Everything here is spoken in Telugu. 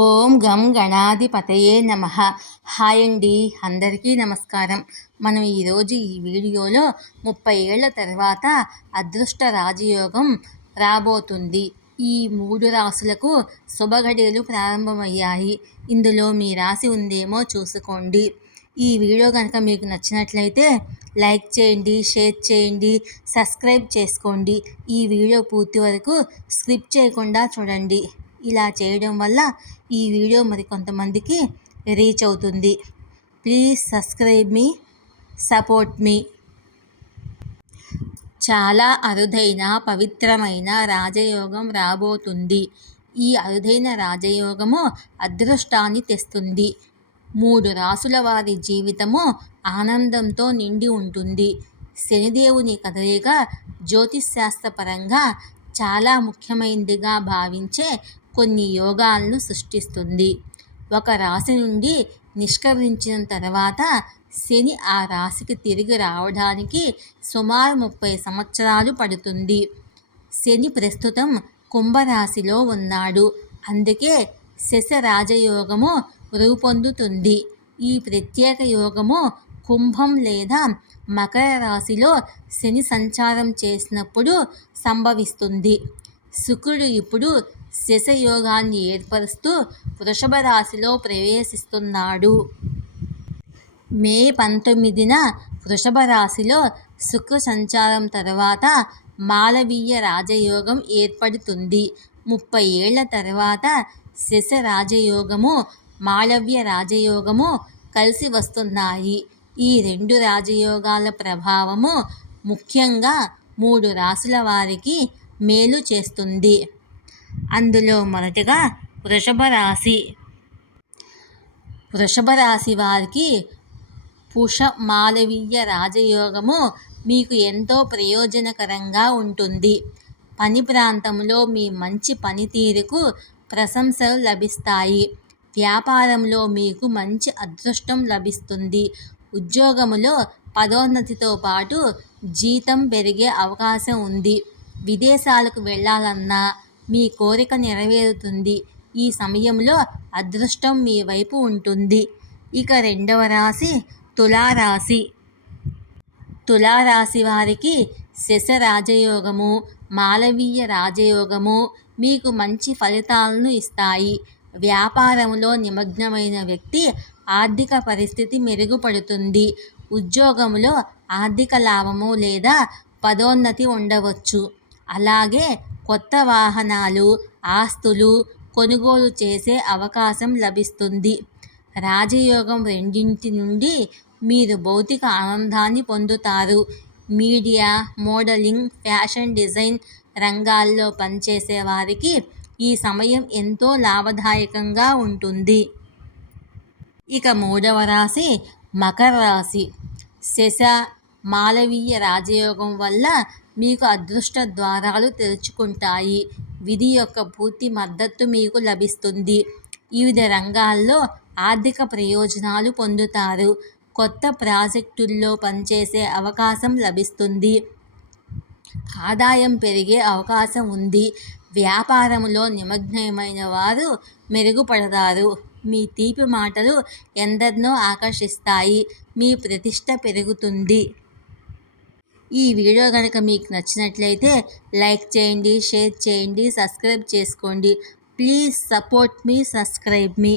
ఓం గం గణాధిపతయే నమః. హాయ్ అండి, అందరికీ నమస్కారం. మనం ఈరోజు ఈ వీడియోలో 30 ఏళ్ల తర్వాత అదృష్ట రాజయోగం రాబోతుంది. ఈ 3 రాశులకు శుభఘడియలు ప్రారంభమయ్యాయి. ఇందులో మీ రాశి ఉందేమో చూసుకోండి. ఈ వీడియో కనుక మీకు నచ్చినట్లయితే లైక్ చేయండి, షేర్ చేయండి, సబ్స్క్రైబ్ చేసుకోండి. ఈ వీడియో పూర్తి వరకు స్కిప్ చేయకుండా చూడండి. ఇలా చేయడం వల్ల ఈ వీడియో మరికొంతమందికి రీచ్ అవుతుంది. ప్లీజ్ సబ్స్క్రైబ్ మీ, సపోర్ట్ మీ. చాలా అరుదైన పవిత్రమైన రాజయోగం రాబోతుంది. ఈ అరుదైన రాజయోగము అదృష్టాన్ని తెస్తుంది. 3 రాసుల వారి జీవితము ఆనందంతో నిండి ఉంటుంది. శనిదేవుని కదలిక జ్యోతిశాస్త్రపరంగా చాలా ముఖ్యమైనదిగా భావించే కొన్ని యోగాలను సృష్టిస్తుంది. ఒక రాశి నుండి నిష్క్రమించిన తర్వాత శని ఆ రాశికి తిరిగి రావడానికి సుమారు 30 సంవత్సరాలు పడుతుంది. శని ప్రస్తుతం కుంభరాశిలో ఉన్నాడు. అందుకే శశ రాజయోగము రూపొందుతుంది. ఈ ప్రత్యేక యోగము కుంభం లేదా మకర రాశిలో శని సంచారం చేసినప్పుడు సంభవిస్తుంది. శుక్రుడు ఇప్పుడు శశయోగాన్ని ఏర్పరుస్తూ వృషభ రాశిలో ప్రవేశిస్తున్నాడు. మే 19న వృషభ రాశిలో శుక్ర సంచారం తర్వాత మాలవీయ రాజయోగం ఏర్పడుతుంది. 30 ఏళ్ల తర్వాత శశ రాజయోగము, మాలవ్య రాజయోగము కలిసి వస్తున్నాయి. ఈ 2 రాజయోగాల ప్రభావము ముఖ్యంగా 3 రాశుల వారికి మేలు చేస్తుంది. అందులో మొదటగా వృషభ రాశి వారికి పుష మాలవీయ రాజయోగము మీకు ఎంతో ప్రయోజనకరంగా ఉంటుంది. పని ప్రాంతంలో మీ మంచి పనితీరుకు ప్రశంసలు లభిస్తాయి. వ్యాపారంలో మీకు మంచి అదృష్టం లభిస్తుంది. ఉద్యోగములో పదోన్నతితో పాటు జీతం పెరిగే అవకాశం ఉంది. విదేశాలకు వెళ్ళాలన్నా మీ కోరిక నెరవేరుతుంది. ఈ సమయంలో అదృష్టం మీ వైపు ఉంటుంది. ఇక రెండవ రాశి తులారాశి. తులారాశి వారికి శశ రాజయోగము, మాలవీయ రాజయోగము మీకు మంచి ఫలితాలను ఇస్తాయి. వ్యాపారంలో నిమగ్నమైన వ్యక్తి ఆర్థిక పరిస్థితి మెరుగుపడుతుంది. ఉద్యోగంలో ఆర్థిక లాభము లేదా పదోన్నతి ఉండవచ్చు. అలాగే కొత్త వాహనాలు, ఆస్తులు కొనుగోలు చేసే అవకాశం లభిస్తుంది. రాజయోగం రెండింటి నుండి మీరు భౌతిక ఆనందాన్ని పొందుతారు. మీడియా, మోడలింగ్, ఫ్యాషన్ డిజైన్ రంగాల్లో పనిచేసే వారికి ఈ సమయం ఎంతో లాభదాయకంగా ఉంటుంది. ఇక మూడవ రాశి మకర రాశి. శశ, మాలవీయ రాజయోగం వల్ల మీకు అదృష్ట ద్వారాలు తెరుచుకుంటాయి. విధి యొక్క పూర్తి మద్దతు మీకు లభిస్తుంది. వివిధ రంగాల్లో ఆర్థిక ప్రయోజనాలు పొందుతారు. కొత్త ప్రాజెక్టుల్లో పనిచేసే అవకాశం లభిస్తుంది. ఆదాయం పెరిగే అవకాశం ఉంది. వ్యాపారంలో నిమగ్నమైన వారు మెరుగుపడతారు. మీ తీపి మాటలు ఎందరినో ఆకర్షిస్తాయి. మీ ప్రతిష్ట పెరుగుతుంది. ఈ వీడియో కనుక మీకు నచ్చినట్లయితే లైక్ చేయండి, షేర్ చేయండి, సబ్స్క్రైబ్ చేసుకోండి. Please support me, subscribe me.